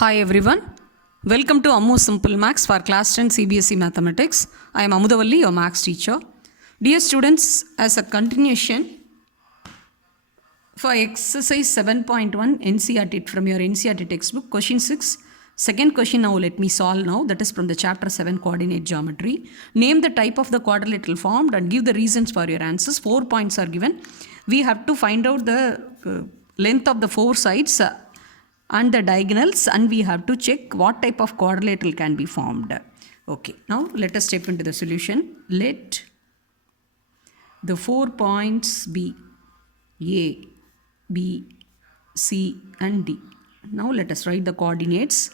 Hi everyone, welcome to Ammu Simple Maths for Class 10 CBSE Mathematics. I am Amudavalli, your Maths teacher. Dear students, as a continuation for exercise 7.1 NCERT from your NCERT textbook, question 6, second question now let me solve now, that is from the chapter 7 coordinate geometry. Name the type of the quadrilateral formed and give the reasons for your answers. 4 points are given. We have to find out the length of the four sides and the diagonals, and we have to check what type of quadrilateral can be formed. Okay, now let us step into the solution. Let the 4 points be A, B, C and D. Now let us write the coordinates.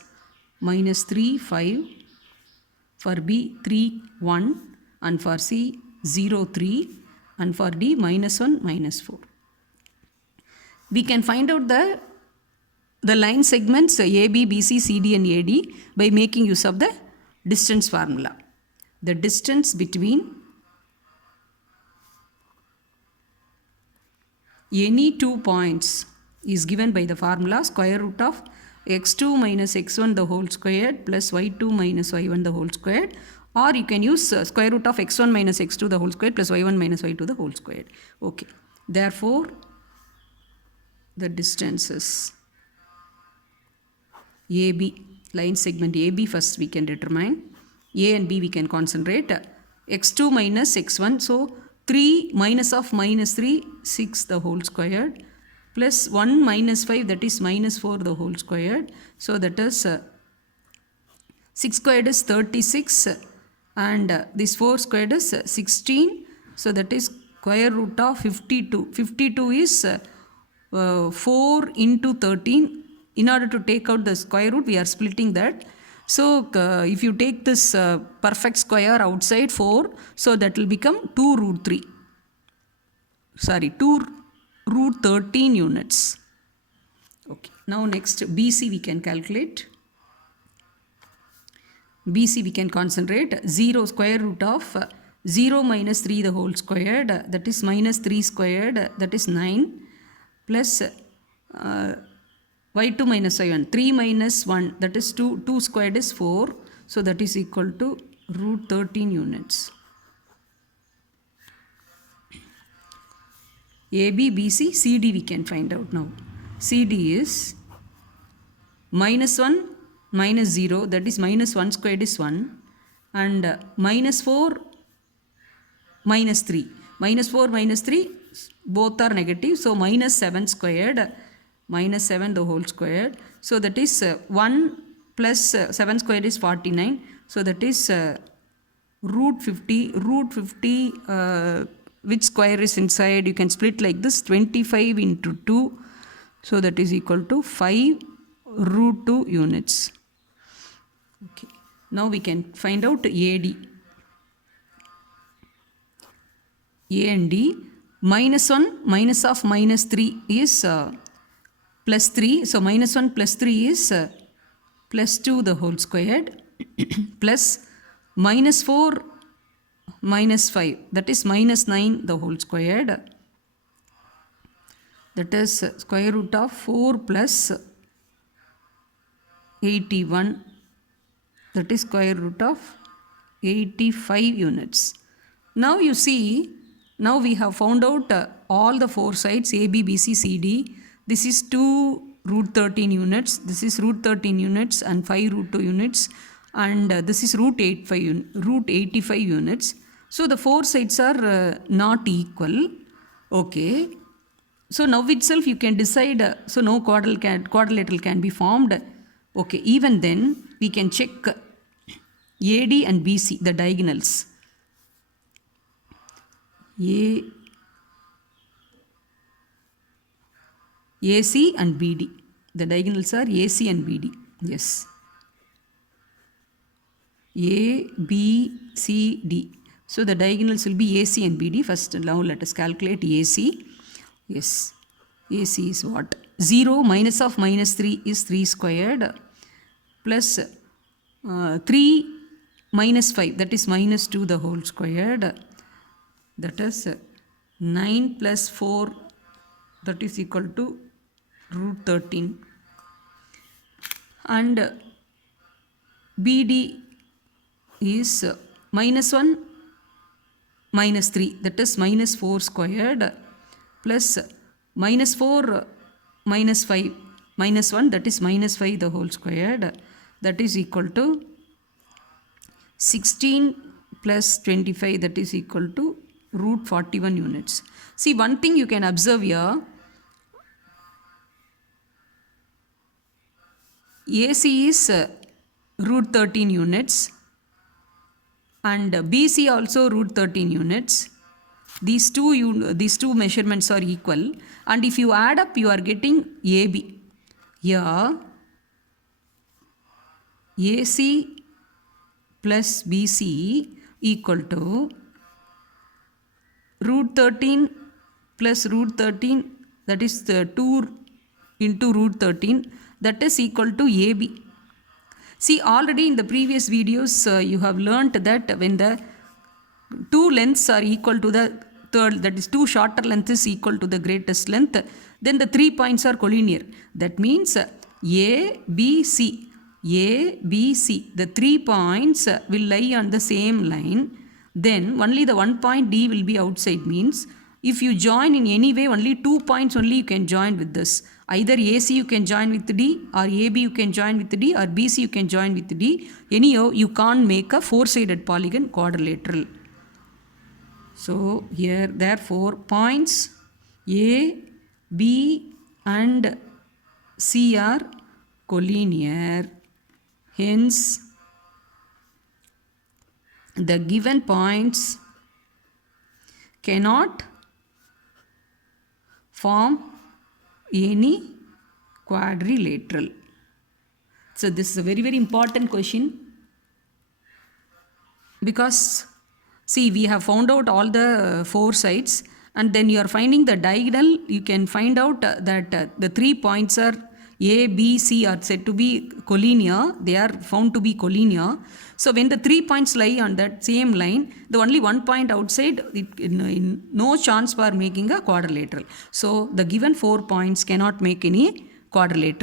-3, 5, for B 3, 1, and for C 0, 3, and for D -1, -4. We can find out the line segments AB, BC, CD and AD by making use of the distance formula. The distance between any 2 points is given by the formula square root of x2 minus x1 the whole squared plus y2 minus y1 the whole squared, or you can use square root of x1 minus x2 the whole squared plus y1 minus y2 the whole squared. Okay, therefore the distances AB, line segment AB first we can determine. A and B we can concentrate. X2 minus x1, so 3 minus of -3, 6 the whole squared, plus 1 minus 5, that is -4 the whole squared. So that is 6 squared is 36 and this 4 squared is 16. So that is square root of 52. 52 is 4 into 13. In order to take out the square root, we are splitting that. So if you take this perfect square outside 4, so that will become 2 root 3. Sorry, 2 root 13 units. Okay. Now next BC we can calculate. BC we can concentrate. 0 square root of 0 minus 3 the whole squared, that is minus 3 squared, that is 9, plus y2 minus y1, 3 minus 1, that is 2, 2 squared is 4, so that is equal to root 13 units. AB, BC, CD we can find out now. CD is -1 minus 0, that is minus 1 squared is 1, and -4 minus 3. -4 minus 3, both are negative, so -7 squared, -7 the whole squared. So that is 1 plus 7 squared is 49. So that is root 50. Root 50, which square is inside? You can split like this, 25 into 2. So that is equal to 5 root 2 units. Okay. Now we can find out AD. A and D. -1 minus of -3 is plus 3. So -1 plus 3 is plus 2 the whole squared plus -4 minus 5, that is -9 the whole squared, that is square root of 4 plus 81, that is square root of 85 units. Now you see, now we have found out all the four sides AB, BC, CD. This is 2 root 13 units, this is root 13 units and 5 root 2 units, and this is root 85 units. So the four sides are not equal. Okay. So now itself you can decide, so no quadrilateral can be formed. Okay, even then we can check AD and BC, the diagonals. AC and BD. The diagonals are AC and BD. Yes. A, B, C, D. So the diagonals will be AC and BD. First, now let us calculate AC. Yes. AC is what? 0 minus of -3 is 3 squared plus 3 minus 5, that is -2 the whole squared, that is 9 plus 4, that is equal to root 13. and BD is -1 -3, that is -4 squared plus -4 -5 -1, that is -5 the whole squared, that is equal to 16 plus 25, that is equal to root 41 units. See, one thing you can observe here, AC is root 13 units and BC also root 13 units. These two measurements are equal, and if you add up you are getting AB. Here AC plus BC equal to root 13 plus root 13, that is the 2 into root 13, that is equal to AB. See, already in the previous videos you have learnt that when the two lengths are equal to the third, that is two shorter length is equal to the greatest length, then the 3 points are collinear. That means ABC, the 3 points will lie on the same line. Then only the 1 point D will be outside, means if you join in any way, only 2 points only you can join with this. Either AC you can join with D, or AB you can join with D, or BC you can join with D. Anyhow, you can't make a four-sided polygon quadrilateral. So here, therefore, points A, B and C are collinear. Hence, the given points cannot form any quadrilateral. So this is a very, very important question, because see, we have found out all the four sides, and then you are finding the diagonal. You can find out that the 3 points are A, B, C are said to be collinear. They are found to be collinear. So when the 3 points lie on that same line, the only 1 point outside, no chance for making a quadrilateral. So the given 4 points cannot make any quadrilateral.